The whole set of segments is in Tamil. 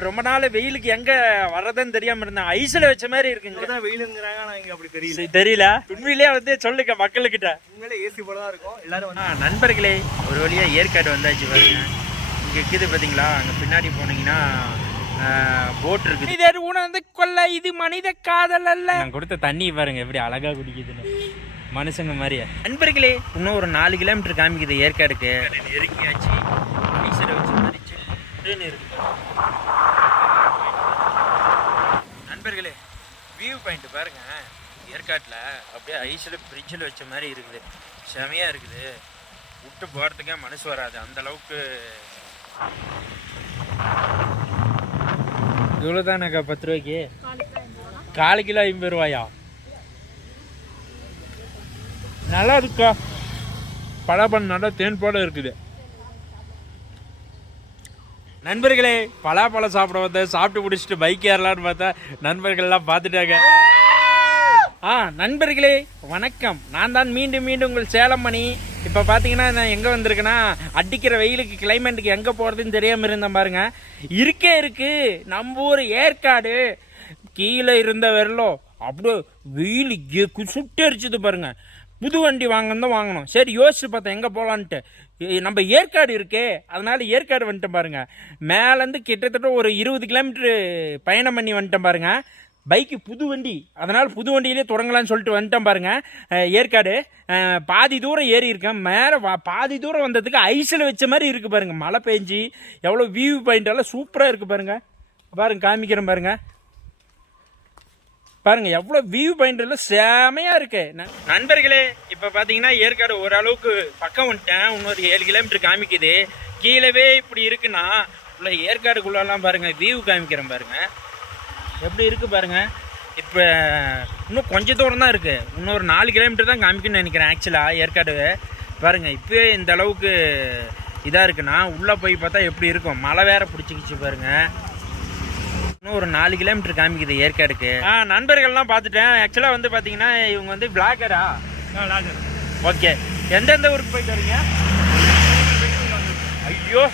ரொம்ப நாள் வெயிலுக்கு எங்க வர்றதுன்னு தெரியாம இருந்தேன். ஐஸ்ல வச்ச மாதிரி இருக்குங்க. இப்பதான் வெயிலுங்கிறாங்க ஆனா இங்க அப்படி தெரியல. தெரியல. உண்மையிலேயே வந்து சொல்லுங்க மக்களுக்கிட்ட உண்மையிலே ஏசி போல தான் இருக்கும். எல்லாரும் நண்பர்களே ஒரு வழியா ஏற்காடு வந்தாச்சு பாருங்க. இங்க இருக்குது பாத்தீங்களா? அங்க பின்னாடி போனீங்கன்னா போட் இருக்குது. மனிதர் உணர்ந்து கொள்ள இது மனித காதல் அல்ல. நான் கொடுத்த தண்ணி பாருங்க எப்படி அழகா குடிக்குதுன்னு. மனுஷங்க மாதிரியே. நண்பர்களே இன்னும் ஒரு நாலு கிலோமீட்டர் காமிக்குது ஏற்காடுக்கு. நெருங்கியாச்சு. ஐசில் வச்ச மாதிரி இருக்கு நண்பர்களே வியூ பாயிண்ட் பாருங்க. ஏற்காட்டில் அப்படியே ஐஸில் ஃப்ரிட்ஜில் வச்ச மாதிரி இருக்குது. செமையாக இருக்குது. விட்டு போகிறதுக்கே மனசு வராது. அந்த அளவுக்கு இவ்வளோ தானேக்கா பத்து ரூபாய்க்கு? காலு கிலோ ஐம்பது ரூபாயா? நல்லா இருக்கா பழப்பன் நல்லா தேன் போட இருக்குது. நண்பர்களே பலாப்பழம் சாப்பிட வந்த சாப்பிட்டு முடிச்சுட்டு பைக் ஏறலான்னு பார்த்தா நண்பர்கள்லாம் பார்த்துட்டாங்க. ஆ. நண்பர்களே வணக்கம். நான் தான் மீண்டும் மீண்டும் உங்கள் சேலம் மணி இப்போ பார்த்தீங்கன்னா நான் எங்கே வந்திருக்கேன்னா அடிக்கிற வெயிலுக்கு கிளைமேட்டுக்கு எங்கே போகிறதுன்னு தெரியாமல் இருந்தேன் பாருங்க. இருக்கே இருக்கு. நம்ம ஊர் ஏற்காடு. கீழே இருந்த வெள்ளம் அப்படியே வெயில் எ- சுட்டு அரிச்சது பாருங்க. புது வண்டி வாங்கணும் தான் வாங்கணும். சரி யோசிச்சு பார்த்தேன் எங்கே போகலான்ட்டு நம்ம ஏற்காடு இருக்கே அதனால் ஏற்காடு வந்துட்டேன் பாருங்கள் மேலேருந்து கிட்டத்தட்ட ஒரு இருபது கிலோமீட்ரு பயணம் பண்ணி வந்துட்டேன் பாருங்கள் பைக்கு புது வண்டி. அதனால் புது வண்டியிலே தொடங்கலான்னு சொல்லிட்டு வந்துட்டேன் பாருங்கள் ஏற்காடு. பாதி தூரம் ஏறி இருக்கேன். மேலே வா பாதி தூரம் வந்ததுக்கு ஐஸில் வச்ச மாதிரி இருக்குது பாருங்கள் மழை பெஞ்சி எவ்வளோ வியூ பாயிண்ட் எல்லாம் சூப்பராக இருக்குது பாருங்க. பாருங்க காமிக்கிறேன் பாருங்கள் பாருங்க எவ்வளோ வியூ பாயிண்ட் எல்லாம் செமையா இருக்கு. ந- நண்பர்களே இப்போ பார்த்தீங்கன்னா ஏற்காடு ஓரளவுக்கு பக்கம் வந்துட்டேன். இன்னொரு ஏழு கிலோமீட்டர் காமிக்குது. கீழவே இப்படி இருக்குன்னா உள்ள ஏற்காடுக்குள்ளெல்லாம் பாருங்க வியூ காமிக்கிறேன் பாருங்க. எப்படி இருக்கு பாருங்க. இப்போ இன்னும் கொஞ்ச தூரம் தான் இருக்கு. இன்னொரு நாலு கிலோமீட்டர் தான் காமிக்குன்னு நினைக்கிறேன் ஆக்சுவலாக ஏற்காடு. பாருங்க இப்போயே இந்த அளவுக்கு இதாக இருக்குன்னா உள்ளே போய் பார்த்தா எப்படி இருக்கும்? மழை வேற பிடிச்சிக்கிச்சு பாருங்க. இன்னும் ஒரு நாலு கிலோமீட்டர் காமிக்குது ஏற்காடுக்கு. ஆ நண்பர்கள்லாம் பார்த்துட்டேன். ஆக்சுவலாக வந்து பார்த்தீங்கன்னா இவங்க வந்து பிளாக்கரா ஓகே எந்தெந்த ஊருக்கு போயிட்டு வரீங்க? ஐயோ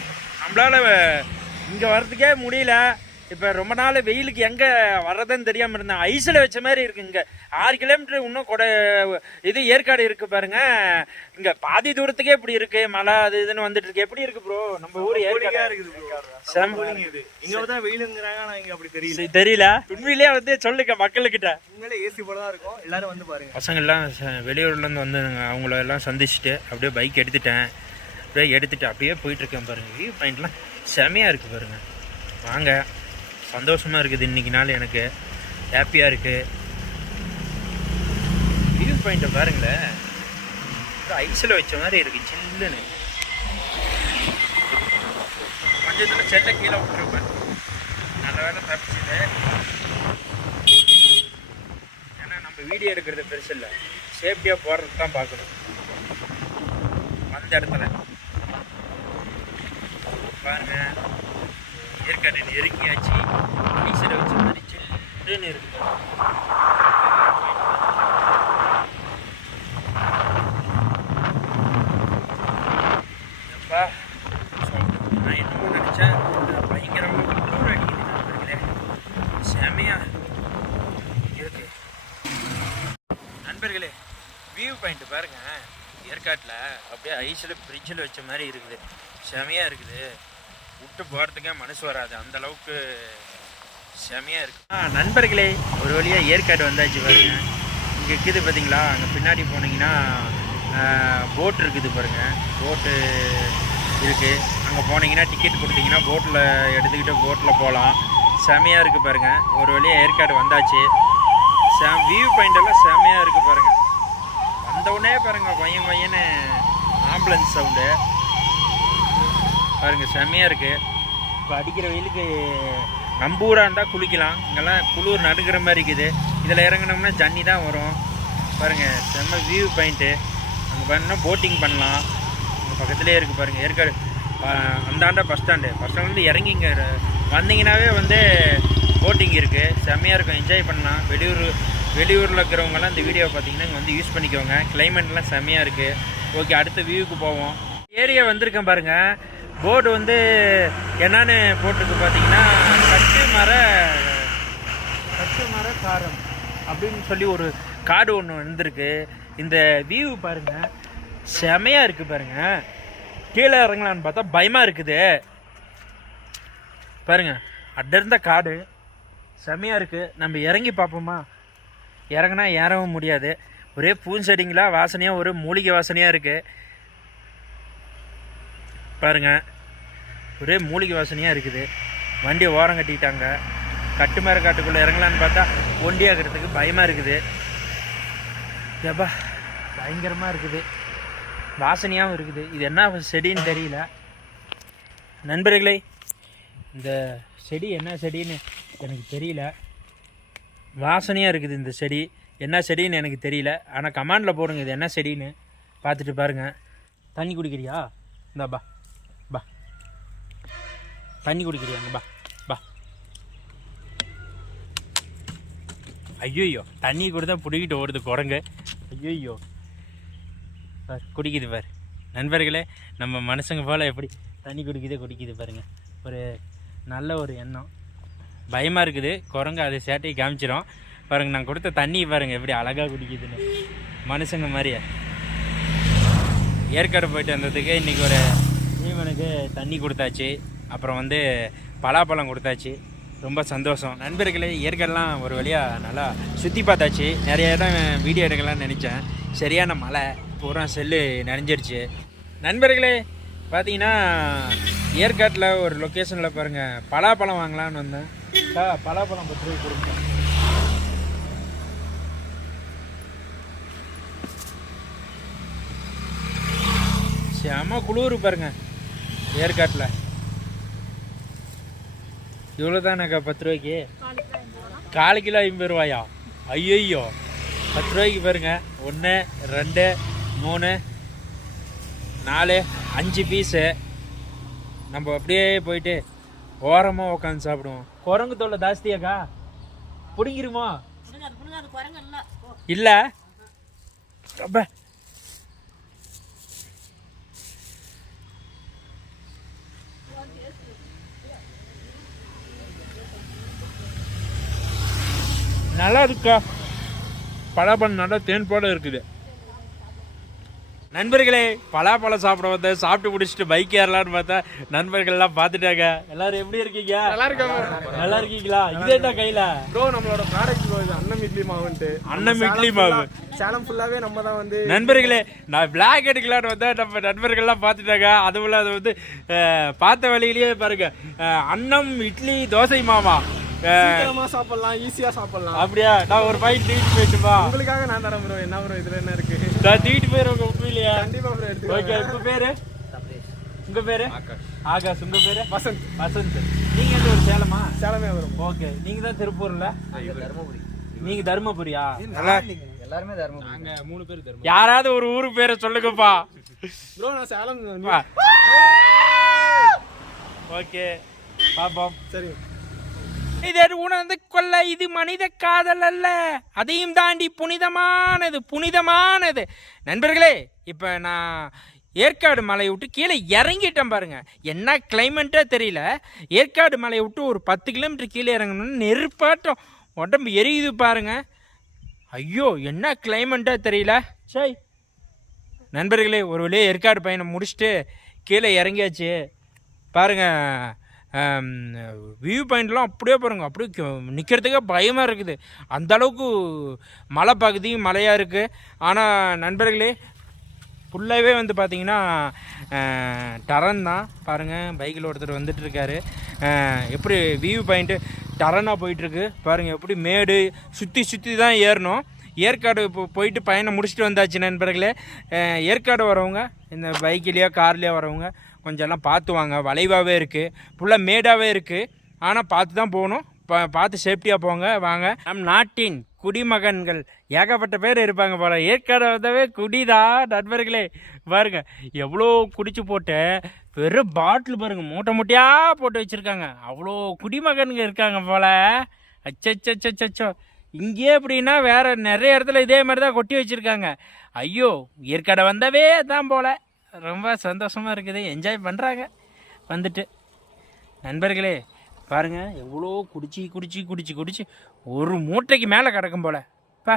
நம்மளால இங்கே வர்றதுக்கே முடியல. இப்போ ரொம்ப நாள் வெயிலுக்கு எங்கே வர்றதுன்னு தெரியாமல் இருந்தேன். ஐஸில் வச்ச மாதிரி இருக்கு இங்கே. ஆறு கிலோமீட்டர் இன்னும் கொடை இது ஏற்காடு இருக்கு பாருங்க. இங்கே பாதி தூரத்துக்கே இப்படி இருக்கு. மழை அது இதுன்னு வந்துட்டு இருக்கு. எப்படி இருக்கு ப்ரோ நம்ம ஊர் கூலிங்கா ஏற்காடு. இருக்குது இங்க தான் வெயிலுங்கிறாங்க ஆனா இங்க அப்படி தெரியல. தெரியல. உண்மையிலேயே வந்து சொல்லுங்க மக்களுக்கிட்ட உண்மையிலே ஏசி போல தான் இருக்கும். எல்லாரும் வந்து பாருங்க. பசங்கள்லாம் வெளியூர்லேருந்து வந்தாங்க அவங்கள எல்லாம் சந்திச்சுட்டு அப்படியே பைக் எடுத்துட்டேன். அப்படியே எடுத்துட்டு அப்படியே போயிட்டு இருக்கேன் பாருங்க. வியூ பாயிண்ட்லாம் செமையாக இருக்குது பாருங்க. வாங்க. சந்தோஷமாக இருக்குது இன்னைக்கு நாள் எனக்கு. ஹாப்பியாக இருக்குது வியூ பாயிண்ட்டை பாருங்களேன். ஐஸில் வச்ச மாதிரி இருக்குது சில்லுன்னு. கொஞ்சத்தில் செட்டை கீழே விட்டுருப்பேன் நல்ல வேலை தப்பிச்சுது. ஏன்னா நம்ம வீடியோ எடுக்கிறது பெருசு இல்லை. சேஃப்டியாக போடுறது தான் பார்க்கணும். அந்த இடத்துல. பாருங்கள் ஏற்காடு நெருங்கியாச்சு ஐசில் வச்சு மாதிரி சில்லுன்னு இருக்கு. எப்பா? நான் என்னமோ நினச்சேன் பயங்கரமாக குளிர் அடிக்குது நண்பர்களே செமையா. இருக்கு. நண்பர்களே வியூ பாயிண்ட் பாருங்கள் ஏற்காட்டில் அப்படியே ஐஸில் ஃப்ரிட்ஜில் வச்ச மாதிரி இருக்குது. செமையாக இருக்குது. விட்டு போகிறதுக்கே மனசு வராது. அந்த அளவுக்கு செமையாக இருக்கு. நண்பர்களே ஒரு வழியாக ஏற்காடு வந்தாச்சு பாருங்கள் இங்கே இருக்குது பார்த்தீங்களா அங்கே பின்னாடி போனீங்கன்னா போட் இருக்குது பாருங்கள் போட்டு இருக்குது அங்கே போனீங்கன்னா டிக்கெட் கொடுத்தீங்கன்னா போட்டில் எடுத்துக்கிட்டு போட்டில் போகலாம் செமையாக இருக்குது பாருங்கள் ஒரு வழியாக ஏற்காடு வந்தாச்சு. செம் வியூ பாயிண்டெல்லாம் செமையாக இருக்குது பாருங்கள் வந்தவுடனே பாருங்கள் பையன் பையன்னு ஆம்புலன்ஸ் சவுண்டு பாருங்க செமையாக இருக்கு. இப்போ அடிக்கிற வெயிலுக்கு நம்ம ஊராக இருந்தால் குளிக்கலாம். இங்கெல்லாம் குளிர் நடுக்கிற மாதிரி இருக்குது. இதில் இறங்குனோம்னா ஜன்னி தான் வரும். பாருங்க செம்ம வியூ பாயிண்ட்டு அங்கே பண்ணா போட்டிங் பண்ணலாம். அங்கே பக்கத்துலேயே இருக்குது பாருங்கள் ஏற்காடு. அந்தாண்ட பஸ் ஸ்டாண்டு பஸ் ஸ்டாண்ட்லேருந்து இறங்கி இங்கே வந்தீங்கன்னாவே வந்து போட்டிங் இருக்குது செம்மையாக இருக்கும். என்ஜாய் பண்ணலாம். வெளியூர் வெளியூரில் இருக்கிறவங்கலாம் இந்த வீடியோ பார்த்தீங்கன்னா இங்கே வந்து யூஸ் பண்ணிக்கோங்க. கிளைமேட்லாம் செம்மையாக இருக்குது ஓகே அடுத்த வியூவுக்கு போவோம். ஏரியா வந்திருக்கேன் பாருங்கள் போர்டு வந்து என்னன்னு போட்டிருக்கு பார்த்தீங்கன்னா மர கட்டு மர காரம் அப்படின்னு சொல்லி ஒரு காடு ஒன்று வந்திருக்கு. இந்த வியூ பாருங்க. செமையாக இருக்குது பாருங்கள் கீழே இறங்கலான்னு பார்த்தா பயமாக இருக்குது. பாருங்கள் அடர்ந்த காடு. செமையாக இருக்குது நம்ம இறங்கி பார்ப்போமா? இறங்கினா ஏறவும் முடியாது. ஒரே பூஞ்செடிங்களா வாசனையாக ஒரு மூலிகை வாசனையாக இருக்குது பாருங்கள் ஒரே மூலிகை வாசனையாக இருக்குது. வண்டியை ஓரம் கட்டிட்டாங்க. கட்டுமர காட்டுக்குள்ளே இறங்கலான்னு பார்த்தா ஒண்டியாகிறதுக்கு பயமாக இருக்குது. எப்பா பயங்கரமாக இருக்குது. வாசனையாகவும் இருக்குது. இது என்ன செடின்னு தெரியல. நண்பர்களே இந்த செடி என்ன செடின்னு எனக்கு தெரியல. வாசனையாக இருக்குது இந்த செடி. என்ன செடின்னு எனக்கு தெரியல. ஆனால் கமாண்டில் போடுங்க இது என்ன செடின்னு. பார்த்துட்டு பாருங்கள் தண்ணி குடிக்கிறியா? இந்தாப்பா. தண்ணி குடிக்கிறியாங்க பா பா ஐயோயோ தண்ணி கொடுத்தா பிடிக்கிட்டு ஓடுது குரங்கு. ஐயோயோ. பார் குடிக்குது பார். நண்பர்களே நம்ம மனுஷங்க போல் எப்படி தண்ணி குடிக்குது குடிக்குது பாருங்கள் ஒரு நல்ல ஒரு எண்ணம். பயமாக இருக்குது. குரங்கு அதை சேட்டையை காமிச்சிடும் பாருங்க நான் கொடுத்த தண்ணி பாருங்கள் எப்படி அழகாக குடிக்குதுன்னு. மனுஷங்க மாதிரியே. ஏற்காடு போயிட்டு வந்ததுக்கு இன்றைக்கி ஒரு ஜீவனுக்கு தண்ணி கொடுத்தாச்சு. அப்புறம் வந்து பலாப்பழம் கொடுத்தாச்சு. ரொம்ப சந்தோஷம். நண்பர்களே இயற்கைலாம் ஒரு வழியாக நல்லா சுற்றி பார்த்தாச்சு. நிறைய இடம் வீடியோ எடுக்கலாம்னு நினச்சேன். சரியான மழை பூரா செல்லு நனைஞ்சிருச்சு. நண்பர்களே பார்த்தீங்கன்னா ஏற்காட்டில் ஒரு லொக்கேஷனில் பாருங்கள் பலாப்பழம் வாங்கலாம்னு வந்தேன். பலாப்பழம் பத்து ரூபாய் சரி செம குளிர் பாருங்கள் ஏற்காட்டில். இவ்வளோ தானேக்கா பத்து ரூபாய்க்கு? கால் கிலோ ஐம்பது ரூபாயா? ஐயோ பத்து ரூபாய்க்கு பாருங்க. ஒன்று ரெண்டு மூணு நாலு அஞ்சு பீஸு நம்ம அப்படியே போயிட்டு ஓரமாக உட்காந்து சாப்பிடுவோம். குரங்கு தொல்லை ஜாஸ்தியாக்கா? பிடிங்கிருமா? இல்லை? அப்ப நல்லா இருக்கா பலாப்பழம் நல்லா தேன் போல இருக்குது. நண்பர்களே பலாப்பழம் சாப்பிட வந்த சாப்பிட்டு முடிச்சுட்டு பைக் ஏறலாம்னு பார்த்தா நண்பர்கள்லாம் பார்த்துட்டாங்க. எல்லாரும் எப்படி இருக்கீங்க? நல்லா இருக்காங்க நல்லா இருக்கீங்களா? இது என்ன கையில? ப்ரோ நம்மளோட ப்ராடக்ட் ப்ரோ இது அன்னம் இட்லி மாவுன்ட்டு. அன்னம் இட்லி மாவு. சேலம் ஃபுல்லாவே நம்ம தான் வந்து நண்பர்களே நான் பிளாக் எடுக்கலான்னு வந்தா நம்ம நண்பர்கள்லாம் பார்த்துட்டாங்க. அதுவும் அது வந்து பார்த்த வழியிலேயே பாருங்க. அன்னம் இட்லி தோசை மாமா சாப்பிடலாம் ஈஸியா சாப்பிடலாம். அப்படியா? நான் ஒரு பைக் தூக்கிட்டு போயிட்டுமா? உங்களுக்காக நான் தரேன் ப்ரோ என்ன ப்ரோ இதுல என்ன இருக்கு? நான் தூக்கிட்டு போயிரு உங்க உண்மையிலையா கண்டிப்பா ப்ரோ எடுத்து ஓகே உங்க பேரு? உங்க பேரு? ஆகாஷ். உங்க பேரு? வசந்த். வசந்த். நீங்க எந்த ஒரு சேலமா? சேலமே வரும் ஓகே நீங்க தான் திருப்பூர்ல? நீங்க தருமபுரியா? நல்லா. எல்லாருமே தருமபுரி. நாங்க மூணு பேர் தருமபுரி. யாராவது ஒரு ஊரு பேரை சொல்லுங்கப்பா. ப்ரோ நான் சேலம். ஓகே பாப்போம். சரி. இதர் உணர்ந்து கொள்ள இது மனித காதல் அல்ல. அதையும் தாண்டி புனிதமானது புனிதமானது. நண்பர்களே இப்போ நான் ஏற்காடு மலையை விட்டு கீழே இறங்கிட்டேன் பாருங்கள் என்ன கிளைமேட்டே தெரியல. ஏற்காடு மலையை விட்டு ஒரு பத்து கிலோமீட்டர் கீழே இறங்கணும்னு நெருப்பாட்டம். உடம்பு எரியுது பாருங்க. ஐயோ என்ன கிளைமேட்டே தெரியல. சை நண்பர்களே ஒரு வழியே ஏற்காடு பயணம் முடிச்சுட்டு கீழே இறங்கியாச்சு. பாருங்கள் வியூ பாயிண்ட்லாம் அப்படியே பாருங்க. அப்படியே நிற்கிறதுக்கே பயமாக இருக்குது. அந்த அளவுக்கு மலை பகுதி மலையாக இருக்குது ஆனால் நண்பர்களே ஃபுல்லாகவே வந்து பார்த்தீங்கன்னா டரன் தான். பாருங்கள் பைக்கில் ஒருத்தர் வந்துட்டுருக்காரு எப்படி வியூ பாயிண்ட்டு டரனாக போயிட்டுருக்கு. பாருங்கள் எப்படி மேடு சுற்றி சுற்றி தான் ஏறணும். ஏற்காடு இப்போ போயிட்டு பயணம் முடிச்சுட்டு வந்தாச்சு நண்பர்களே. ஏற்காடு வரவங்க இந்த பைக்கிலேயோ கார்லேயோ வரவங்க கொஞ்சம் எல்லாம் பார்த்து வாங்க வளைவாகவே இருக்குது ஃபுல்லாக மேடாகவே இருக்குது ஆனால் பார்த்து தான் போகணும். பா பார்த்து சேஃப்டியாக போங்க வாங்க. நம் நாட்டின் குடிமகன்கள் ஏகப்பட்ட பேர் இருப்பாங்க போல. ஏற்காடு வந்தவே குடிதா நண்பர்களே. பாருங்க எவ்வளோ குடிச்சு போட்டு வெறும் பாட்டில் பாருங்க மூட்டை மூட்டையாக போட்டு வச்சுருக்காங்க. அவ்வளோ குடிமகன்கள் இருக்காங்க போல. அச்சச்சச்சோ இங்கே அப்படின்னா வேறு நிறைய இடத்துல இதே மாதிரி தான் கொட்டி வச்சுருக்காங்க. ஐயோ ஏற்காடு வந்தவே தான் போல. ரொம்ப சந்தோஷமாக இருக்குது. என்ஜாய் பண்ணுறாங்க வந்துட்டு. நண்பர்களே பாருங்கள் எவ்வளோ குடிச்சு குடிச்சு குடிச்சு குடிச்சு ஒரு மூட்டைக்கு மேலே கிடக்கும் போல். பா.